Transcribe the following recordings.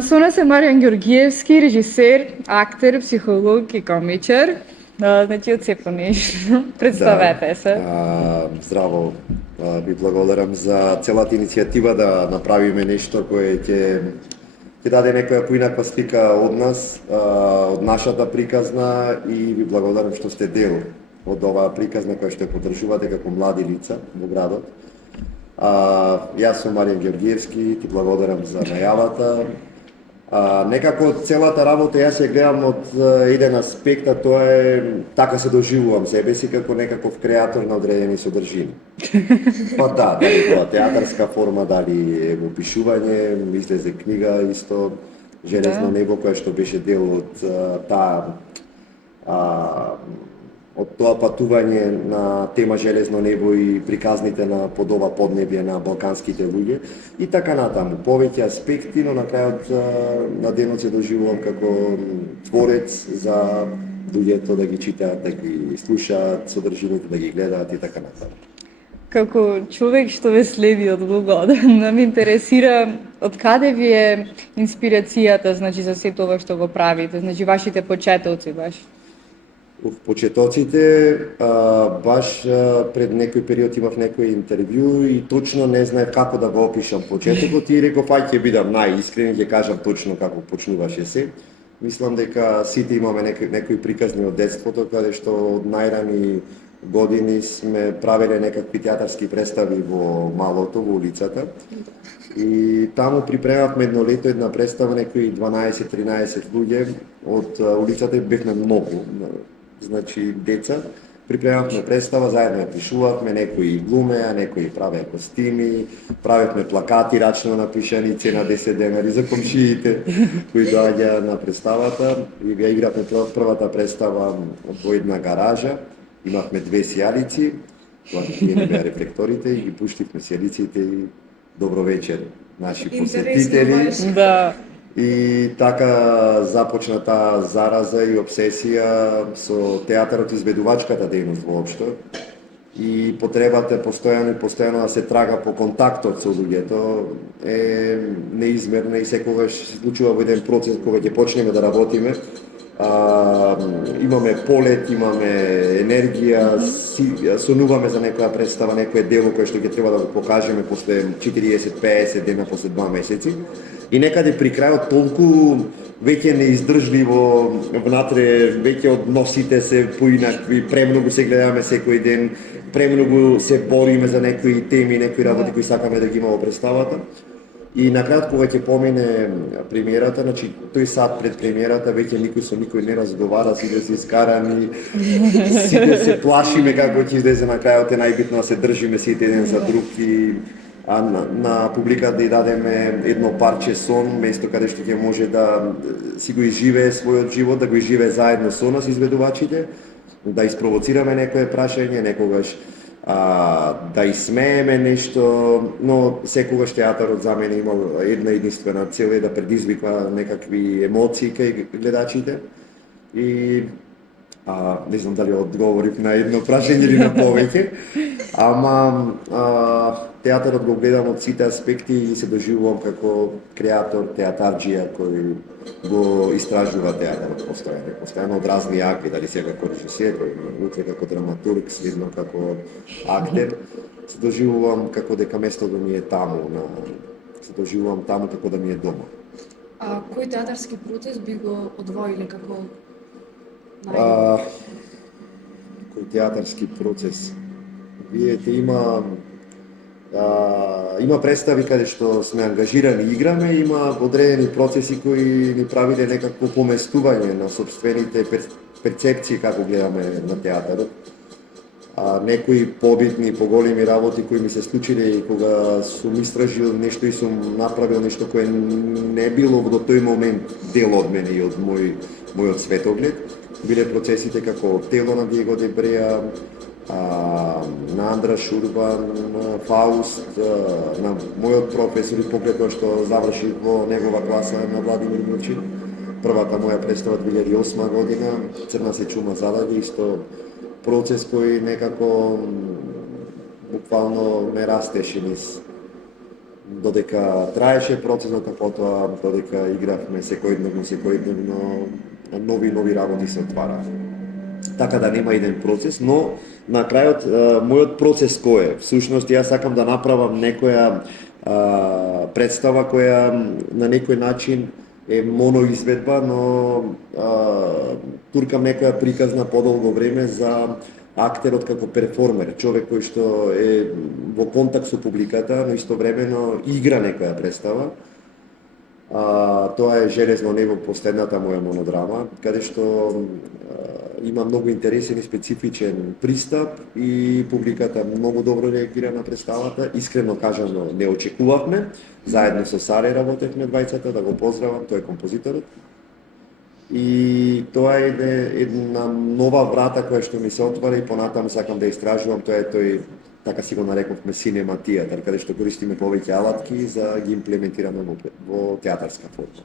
Со нас е Маријан Ѓоргиевски, режисер, актер, психолог и комичар. Значи, од се по нешто. Представете се. Здраво, ви благодарам за целата иницијатива да направиме нешто кое ќе даде некоја поинаква слика од нас, од нашата приказна и ви благодарам што сте дел од оваа приказна која што ја поддржувате како млади лица во градот. Јас сум Маријан Ѓоргиевски, ти благодарам за најавата. Некако целата работа јас ја гледам од еден аспект, а тоа е така се доживувам себе си како некаков креатор на одредени содржини. Па да, дали тоа театарска форма, дали е во пишување, излезе книга исто Железно небо која што беше дел од од тоа патување на тема Железно небо и приказните на под ова поднебје на балканските луѓе и така натаму. Повеќе аспекти, но на крајот на денот се доживувам како творец за луѓето да ги читаат, да ги слушаат, содржините да ги гледаат и така натаму. Како човек што ве следи од долго, да ме интересира од каде ви е инспирацијата, значи за сето ова што го правите, значи вашите почетоци баш. Почетоците, баш пред некој период имав некој интервју и точно не знаев како да го опишам почетокот и реков ај ќе бидам најискрен, ќе кажам точно како почнуваше се. Мислам дека сите имаме некои приказни од детството, каде што од најрани години сме правеле некакви театарски представи во малото, во улицата. И таму припремавме едно лето една представа, некои 12-13 луѓе од улицата, бевме многу. Значи деца, припремавме представа, заедно ја пишувавме, некои глумеа, некои правеа костими, правевме плакати рачно напишани, цена 10 денари за комшиите кои доаѓаа на представата и ја игравме првата представа во една гаража, имавме две сијалици, тоа не беа рефлекторите и ги пуштивме сијалиците и добро вечер наши посетители. Да. И така започна таа зараза и обсесија со театарот и изведувачката дејност воопшто. И потребата постојано да се трага по контактот со луѓето е неизмерна и секогаш се случува во еден процес кога ќе почнеме да работиме. Имаме полет, имаме енергија, сонуваме за некоја представа, некој дело кој што ќе треба да го покажеме после 40-50 дена, после 2 месеци. И некаде при крајот толку веќе неиздржливо внатре, веќе односите се поинакви, премногу се гледаме секој ден, премногу се бориме за некои теми, некои работи кои сакаме да ги има во представата. И на крајот кога ќе помине премиерата, значи тој сат пред премиерата веќе никој со никој не разговара, сите се искарани, сите се плашиме како ќе излезе на крајот, е најбитно да се држиме сите еден за друг и на публиката да ја дадеме едно парче сон, место каде што ќе може да си го изживее својот живот, да го изживее заедно со нас изведувачите, да испровоцираме некое прашање, некогаш да исмееме нешто, но секогаш театарот за мене имал една единствена цел е да предизвиква некакви емоции кај гледачите. И не знам дали одговорив на едно прашање или на повеќе, ама театарот го гледам од сите аспекти и се доживувам како креатор, театарџија кој го истражува театарот постојано од разни акви, дали сега како режисер, утре како драматург, следно како актер, се доживувам како дека местото ми е таму, се доживувам таму како да ми е дома. Кој театарски процес би го одвоиле како кој театарски процес? Видете, има представи каде што сме ангажирани и играме, има одредени процеси кои ни правиле некакво поместување на собствените перцепции како гледаме на театарот. Некои побитни, поголеми работи кои ми се случиле и кога сум истражил нешто и сум направил нешто кое не било до тој момент дел од мене и од мојот светоглед, биле процесите како Тело на Диего де Бреа, на Андра Шурбан, на Фауст, на мојот професор и покрај тоа што заврши во негова класа на Владимир Милчин. Првата моја представа 2008 година, Црна се чума зададе, исто процес кој некако буквално ме растеше додека траеше процесот, а потоа додека игравме секојдневно нови работи се отвараа. Така да нема еден процес, но на крајот мојот процес кој е? Всушност јас сакам да направам некоја представа која на некој начин е моноизведба, но туркам некоја приказна подолго време за актерот како перформер, човек кој што е во контакт со публиката, но истовремено игра некоја представа. Тоа е Железно небо, последната моја монодрама, каде што има многу интересен и специфичен пристап и публиката многу добро реагира на представата. Искрено кажано не очекувавме. Заедно со Саре работевме двајцата, да го поздравам, тој е композиторот. И тоа е една нова врата која што ми се отвара и понатаму сакам да истражувам, тоа е тој, така си го нарековме, синема театар, каде што користиме повеќе алатки за ги имплементираме во театарска форма.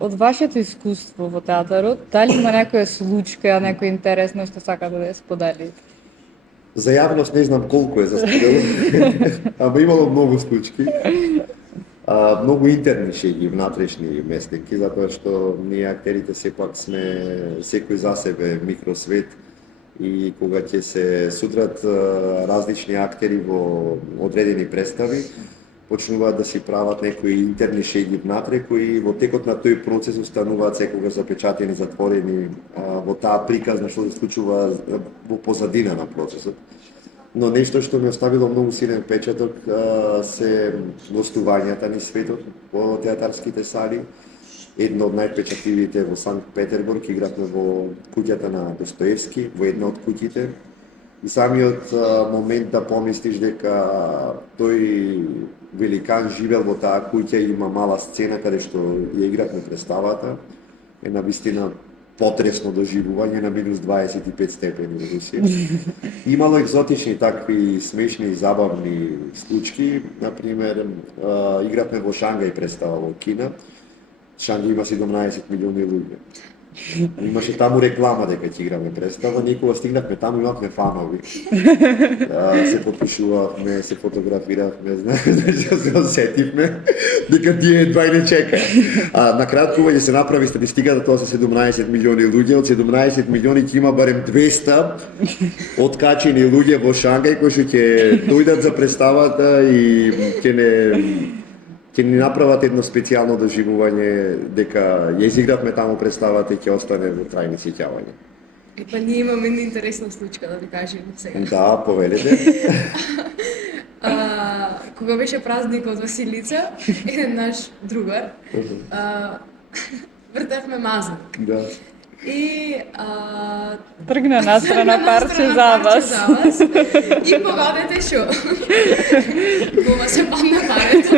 Од вашето искуство во театарот, дали има некоја случка, некој интересно што сакате да ја споделите? За јавност не знам колку е за споделување, ама имало многу случаи. Многу интерни шеги, внатрешни местеки, затоа што ние актерите сепак сме секој за себе микросвет и кога ќе се судрат различни актери во одредени представи, почнуваат да си прават некои интерни шеги внатре, кои во текот на тој процес остануваат секогаш запечатени, затворени во таа приказна што се случува во позадина на процесот. Но нешто што ми оставило многу силен печаток се гостувањата ни светот во театарските сали. Едно од најпечатливите во Санкт Петербург, игравме во куќата на Достоевски, во една од куќите. И самиот момент да помислиш дека тој великан живел во таа куќа и има мала сцена каде што ја игравме представата, е навистина потресно доживување на минус 25 степени во Русија. Имало екзотични такви смешни и забавни случаи, например, игравме во Шангај представа во Кина. Шангај има 17 милиони луѓе. Имаше таму реклама дека ќе играме представа, никога стигнавме таму, имавме фанови. Се подпишувавме, се фотографиравме, значи се осетивме дека тие едва и не чека. На крајот кога ќе се направи статистиката, тоа се 17 милиони луѓе, од 17 милиони ќе има барем 200 откачени луѓе во Шангај кои што ќе дојдат за представата и ќе ни направат едно специјално доживување дека ја изигравме таму представата и ќе остане во трајни сеќавања. Па ние имаме една интересна случка да ви кажем сега. Да, повелете. Кога беше празникот Василица, еден наш другар вртевме мазник. Да. И Тргна настрана парче за вас. И погодете шо. Кога се падна парето.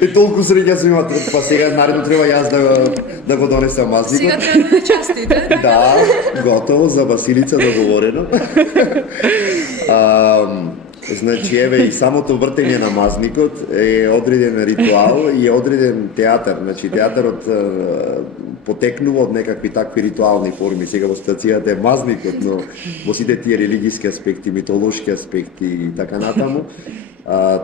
И толку среќа се имат, па сега наредно треба јас да го донесам мазникот. Сега треба да честите, така Да, готово за Василица договорено. Значи, еве, и самото вртење на мазникот е одреден ритуал и е одреден театар. Значи, театарот потекнува од некакви такви ритуални форми. Сега во стацијата е мазникот, но во сите тие религиски аспекти, митолошки аспекти и така натаму.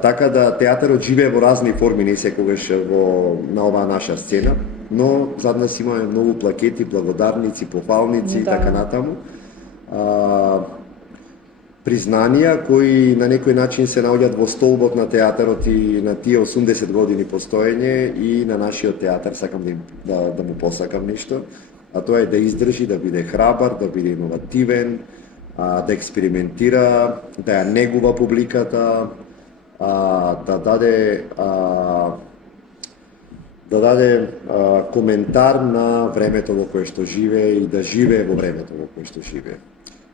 Така да театарот живее во разни форми, не секогаш на оваа наша сцена, но зад нас имаме многу плакети, благодарници, пофалници и така натаму. Признанија кои на некој начин се наоѓаат во столбот на театарот и на тие 80 години постоење и на нашиот театар. Сакам да му посакам нешто, а тоа е да издржи, да биде храбар, да биде иновативен, да експериментира, да ја негува публиката, да даде коментар на времето во кое што живее и да живее во времето во кое што живее.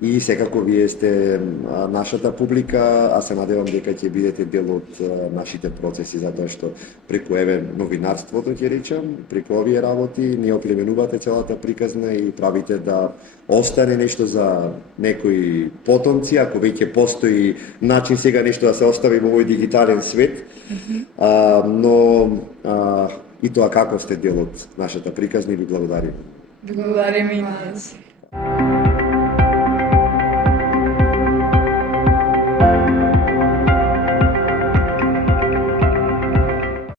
И секако вие сте нашата публика, а се надевам дека ќе бидете дел од нашите процеси, затоа што преку новинарството ќе речам, преку овие работи не оплеменувате целата приказна и правите да остане нешто за некои потомци, ако веќе постои начин сега нешто да се остави во овој дигитален свет, но и тоа како сте дел од нашата приказна и ви благодариме. Благодариме и ние.